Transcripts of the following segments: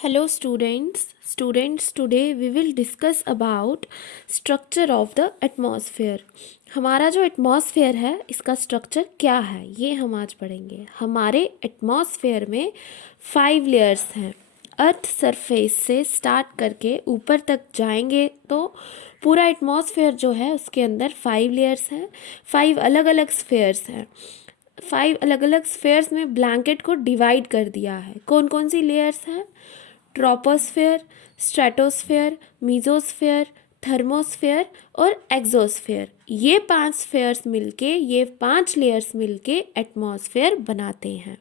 Hello students today we will discuss about structure of the atmosphere। हमारा जो atmosphere है इसका स्ट्रक्चर क्या है ये हम आज पढ़ेंगे। हमारे एटमॉस्फेयर में 5 लेयर्स हैं। अर्थ सरफेस से स्टार्ट करके ऊपर तक जाएंगे तो पूरा एटमॉस्फेयर जो है उसके अंदर 5 लेयर्स हैं, 5 अलग अलग स्फेयर्स हैं। 5 अलग अलग स्फेयर्स में ब्लैंकेट को डिवाइड कर दिया है। कौन कौन सी लेयर्स हैं? ट्रोपोस्फेयर, स्ट्रेटोस्फेयर, मीजोस्फेयर, थर्मोस्फेयर और एक्सोस्फेयर। ये 5 स्फेयर्स मिलके, ये 5 लेयर्स मिलके एटमॉस्फेयर बनाते हैं।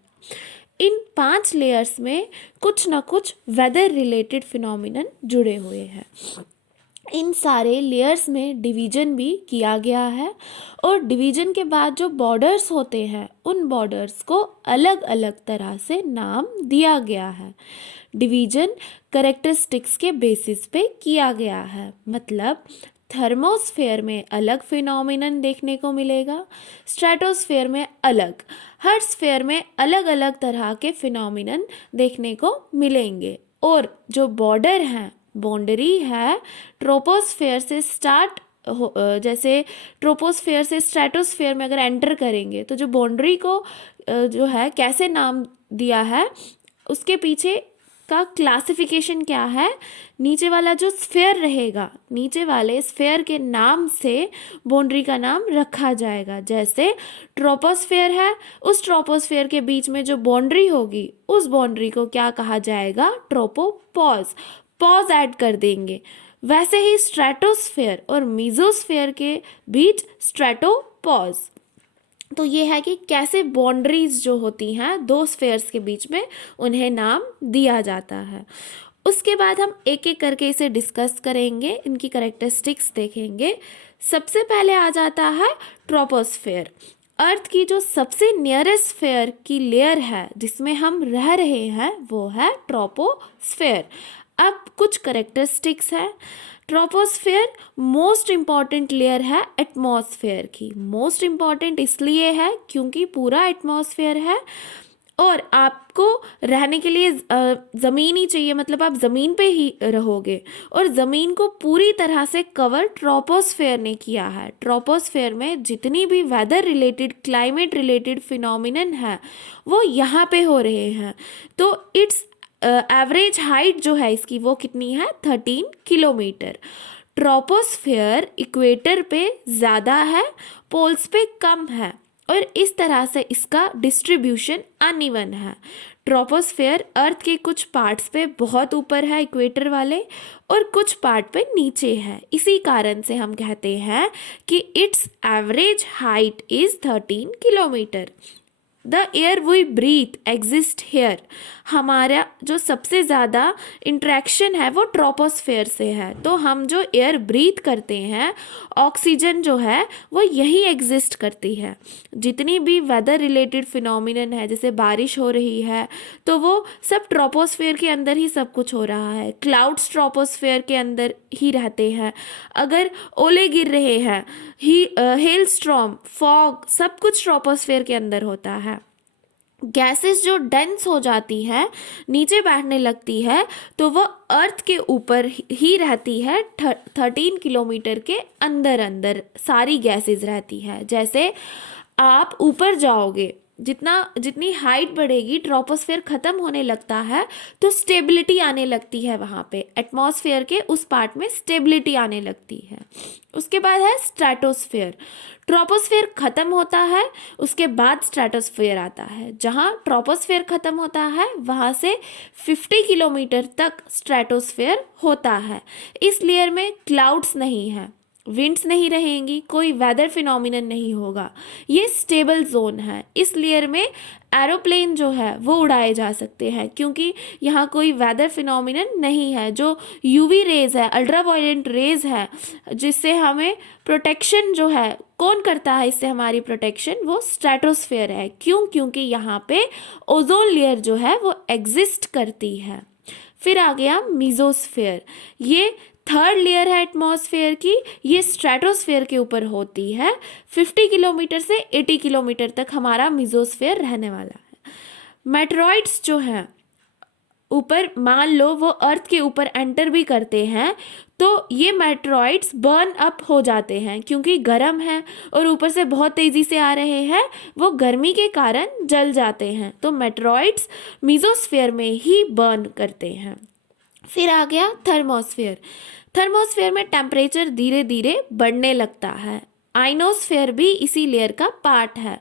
इन 5 लेयर्स में कुछ ना कुछ वेदर रिलेटेड फिनोमिनन जुड़े हुए हैं। इन सारे लेयर्स में डिवीजन भी किया गया है और डिवीजन के बाद जो बॉर्डर्स होते हैं उन बॉर्डर्स को अलग अलग तरह से नाम दिया गया है। डिवीजन कैरेक्टरिस्टिक्स के बेसिस पे किया गया है। मतलब थर्मोस्फेयर में अलग फिनोमिनन देखने को मिलेगा, स्ट्रेटोस्फेयर में अलग, हर स्फेयर में अलग अलग तरह के फिनोमिनन देखने को मिलेंगे। और जो बॉर्डर हैं, बाउंड्री है, ट्रोपोस्फेयर से स्टार्ट जैसे ट्रोपोस्फेयर से स्ट्रेटोस्फेयर में अगर एंटर करेंगे तो जो बाउंड्री को जो है कैसे नाम दिया है उसके पीछे का क्लासिफिकेशन क्या है। नीचे वाला जो स्फेयर रहेगा, नीचे वाले स्फेयर के नाम से बाउंड्री का नाम रखा जाएगा। जैसे ट्रोपोस्फेयर है, उस ट्रोपोस्फेयर के बीच में जो बाउंड्री होगी उस बाउंड्री को क्या कहा जाएगा? ट्रोपोपॉज, पॉज ऐड कर देंगे। वैसे ही स्ट्रेटोस्फेयर और मीजोस्फेयर के बीच स्ट्रेटोपॉज। तो ये है कि कैसे बाउंड्रीज जो होती हैं दो स्फेयर्स के बीच में उन्हें नाम दिया जाता है। उसके बाद हम एक एक करके इसे डिस्कस करेंगे, इनकी कैरेक्टरिस्टिक्स देखेंगे। सबसे पहले आ जाता है ट्रोपोस्फेयर। अर्थ की जो सबसे नियरेस्ट स्फेयर की लेयर है जिसमें हम रह रहे हैं वो है ट्रोपोस्फेयर। अब कुछ कैरेक्टरिस्टिक्स है। ट्रोपोस्फेयर मोस्ट इम्पॉर्टेंट लेयर है एटमॉस्फेयर की। मोस्ट इम्पॉर्टेंट इसलिए है क्योंकि पूरा एटमॉस्फेयर है और आपको रहने के लिए ज़मीन ही चाहिए, मतलब आप ज़मीन पे ही रहोगे और ज़मीन को पूरी तरह से कवर ट्रोपोस्फेयर ने किया है। ट्रोपोस्फेयर में जितनी भी weather related, climate related phenomenon है वो यहाँ पे हो रहे हैं। तो इट्स एवरेज हाइट जो है इसकी वो कितनी है? 13 किलोमीटर। ट्रोपोस्फेयर इक्वेटर पे ज़्यादा है, पोल्स पे कम है और इस तरह से इसका डिस्ट्रीब्यूशन अनइवन है। ट्रोपोस्फेयर अर्थ के कुछ पार्ट्स पे बहुत ऊपर है इक्वेटर वाले और कुछ पार्ट पे नीचे है। इसी कारण से हम कहते हैं कि it's average height is 13 kilometre. The air we breathe exist here. हमारा जो सबसे ज़्यादा इंट्रैक्शन है वो ट्रोपोस्फेयर से है। तो हम जो एयर ब्रीथ करते हैं, ऑक्सीजन जो है वो यही एग्जिस्ट करती है। जितनी भी वेदर रिलेटेड फिनोमिनन है, जैसे बारिश हो रही है तो वो सब ट्रोपोस्फेयर के अंदर ही सब कुछ हो रहा है। क्लाउड्स ट्रोपोस्फेयर के अंदर ही रहते हैं। अगर ओले गिर रहे हैं, हेल स्टॉर्म, फॉग, सब कुछ ट्रोपोस्फेयर के अंदर होता है। गैसेस जो डेंस हो जाती है, नीचे बैठने लगती है, तो वह अर्थ के ऊपर ही रहती है। 13 किलोमीटर के अंदर अंदर सारी गैसेस रहती है। जैसे आप ऊपर जाओगे, जितनी हाइट बढ़ेगी ट्रोपोस्फेयर ख़त्म होने लगता है तो स्टेबिलिटी आने लगती है। वहाँ पे एटमॉस्फेयर के उस पार्ट में स्टेबिलिटी आने लगती है। उसके बाद है स्ट्रेटोस्फेयर। ट्रोपोस्फेयर ख़त्म होता है, उसके बाद स्ट्रेटोस्फेयर आता है। जहाँ ट्रोपोस्फेयर ख़त्म होता है वहाँ से 50 किलोमीटर तक स्ट्रेटोस्फेयर होता है। इस लेयर में क्लाउड्स नहीं है, विंड्स नहीं रहेंगी, कोई वेदर फिनोमिनन नहीं होगा। ये स्टेबल जोन है। इस लेयर में एरोप्लेन जो है वो उड़ाए जा सकते हैं क्योंकि यहाँ कोई वेदर फिनोमिनन नहीं है। जो यूवी रेज है, अल्ट्रावायलेट रेज है, जिससे हमें प्रोटेक्शन जो है, कौन करता है इससे हमारी प्रोटेक्शन? वो स्ट्रेटोस्फेयर है। क्यों? क्योंकि यहाँ पे ओजोन लेयर जो है वो एग्जिस्ट करती है। फिर आ गया मीजोस्फेयर। ये थर्ड लेयर है एटमॉस्फेयर की। ये स्ट्रेटोस्फेयर के ऊपर होती है। 50 किलोमीटर से 80 किलोमीटर तक हमारा मीजोस्फेयर रहने वाला है। मेटेरॉइड्स जो हैं ऊपर मान लो वो अर्थ के ऊपर एंटर भी करते हैं तो ये मेटेरॉइड्स बर्न अप हो जाते हैं, क्योंकि गर्म है और ऊपर से बहुत तेज़ी से आ रहे हैं, वो गर्मी के कारण जल जाते हैं। तो मेटेरॉइड्स मीजोस्फीयर में ही बर्न करते हैं। फिर आ गया थर्मोस्फीयर। थर्मोस्फीयर में टेम्परेचर धीरे धीरे बढ़ने लगता है। आइनोस्फीयर भी इसी लेयर का पार्ट है।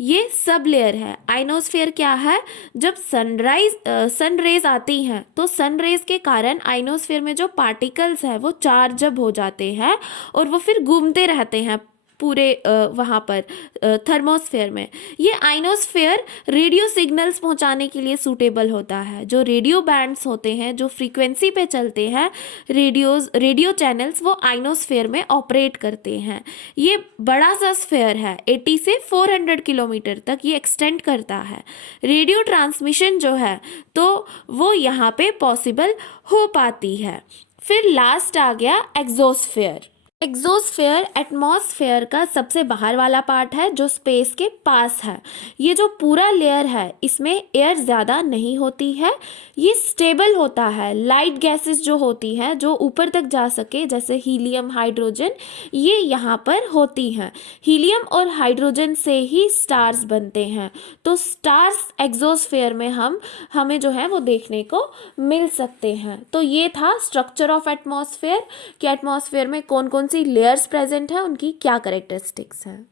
ये सब लेयर है। आइनोस्फीयर क्या है? जब सन रेज आती हैं तो सन रेज के कारण आइनोस्फीयर में जो पार्टिकल्स हैं वो चार्जअप हो जाते हैं और वो फिर घूमते रहते हैं पूरे वहाँ पर थर्मोस्फेयर में। ये आइनोस्फेयर रेडियो सिग्नल्स पहुँचाने के लिए सूटेबल होता है। जो रेडियो बैंड्स होते हैं, जो फ्रीक्वेंसी पे चलते हैं रेडियो चैनल्स, वो आइनोस्फेयर में ऑपरेट करते हैं। ये बड़ा सा स्फेयर है, 80 से 400 किलोमीटर तक ये एक्सटेंड करता है। रेडियो ट्रांसमिशन जो है तो वो यहाँ पे पॉसिबल हो पाती है। फिर लास्ट आ गया एग्जोस्फेयर। एग्जोस्फेयर एटमॉस्फेयर का सबसे बाहर वाला पार्ट है जो स्पेस के पास है। ये जो पूरा लेयर है इसमें एयर ज़्यादा नहीं होती है, ये स्टेबल होता है। लाइट गैसेस जो होती हैं जो ऊपर तक जा सके, जैसे हीलियम, हाइड्रोजन, ये यहाँ पर होती हैं। हीलियम और हाइड्रोजन से ही स्टार्स बनते हैं। तो स्टार्स एग्जोस्फेयर में हमें जो है वो देखने को मिल सकते हैं। तो ये था स्ट्रक्चर ऑफ एटमॉस्फेयर कि एटमॉस्फेयर में कौन कौन सी लेयर्स प्रेजेंट है, उनकी क्या करेक्टरिस्टिक्स हैं।